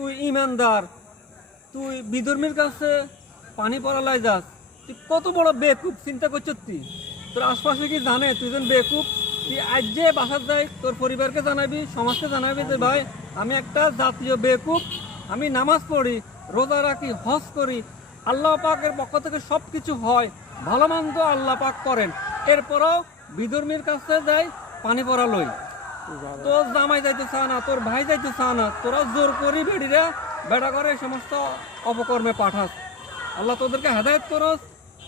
তুই ইমানদার, তুই বিধর্মীর কাছে পানি পড়ালাই যাস, তুই কত বড় বেকুব, চিন্তা করছিস তুই? তোর আশপাশে কি জানে? তুই যেন বেকুব, তুই আজ যে বাসার যাই, তোর পরিবারকে জানাবি, সমাজকে জানাবি যে, ভাই, আমি একটা জাতীয় বেকুব, আমি নামাজ পড়ি, রোজা রাখি, হজ করি, আল্লাহ পাকের পক্ষ থেকে সব কিছু হয়, ভালো মন্দ আল্লাহ পাক করেন। এরপরও বিধর্মীর কাছে যাই, পানি পড়া লই তোর জামাই যাইতে চা না তোর ভাই যাইতে চা না তোরা জোর করি বেড়িরা বেড়া করে সমস্ত অপকর্মে পাঠাস। আল্লাহ তোদেরকে হেদায়ত করস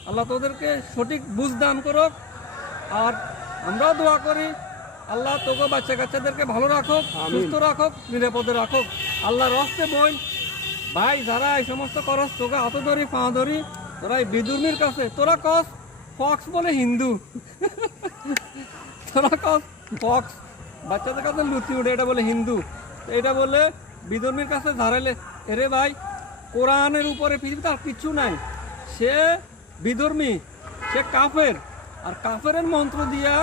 আল্লাহ তোদেরকে সঠিক বুঝ দান করক। আর আমরাও দোয়া করি আল্লাহ তোকে বাচ্চা কাচ্চাদেরকে ভালো রাখুক সুস্থ রাখুক নিরাপদে রাখুক। আল্লাহ রস্তে বই ভাই যারা এই সমস্ত করস তোকে হাত ধরি পা ধরি তোরা এই বিদুর্মির কাছে তোরা কস ফক্স বলে হিন্দু। তোরা কস ফক্স। বাচ্চাদের কাছে লুচি উঠে, এটা বলে হিন্দু। এটা বলে বিধর্মীর কাছে ধারাইলে এরে ভাই, কোরআনের উপরে পৃথিবীতে আর কিচ্ছু নাই। সে বিধর্মী, সে কাফের। আর কাফের মন্ত্র দিয়া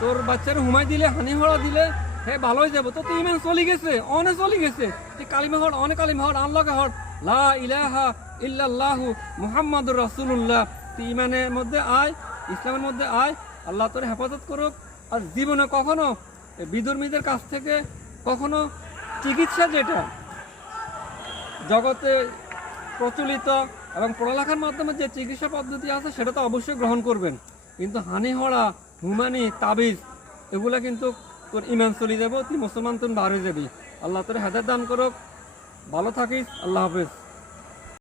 তোর বাচ্চার হুমাই দিলে, হানি হড়া দিলে, হে ভালো হয়ে যাব। তো তুই ইমান চলি গেছে, অনে চলি গেছে। তুই কালিমা হড় অনেক কালিমা হড় আল্লাহকে হড় লা ইলাহা ইল্লাল্লাহু মুহাম্মাদুর রাসূলুল্লাহ। তুই ইমানের মধ্যে আয়, ইসলামের মধ্যে আয়, আল্লাহ তোর হেফাজত করুক। আর জীবনে কখনো এই বিধর্মীদের কাছ থেকে কখনো চিকিৎসা যেটা জগতে প্রচলিত এবং পড়ালেখার মাধ্যমে যে চিকিৎসা পদ্ধতি আছে, সেটা তো অবশ্যই গ্রহণ করবেন। কিন্তু হানি হড়া হুমানি, তাবিজ, এগুলো কিন্তু তোর ইমান চলে যাব তুই মুসলমান, তুই বার হয়ে যাবি। আল্লাহ তোর হেদায়ত দান করুক। ভালো থাকিস, আল্লাহ হাফেজ।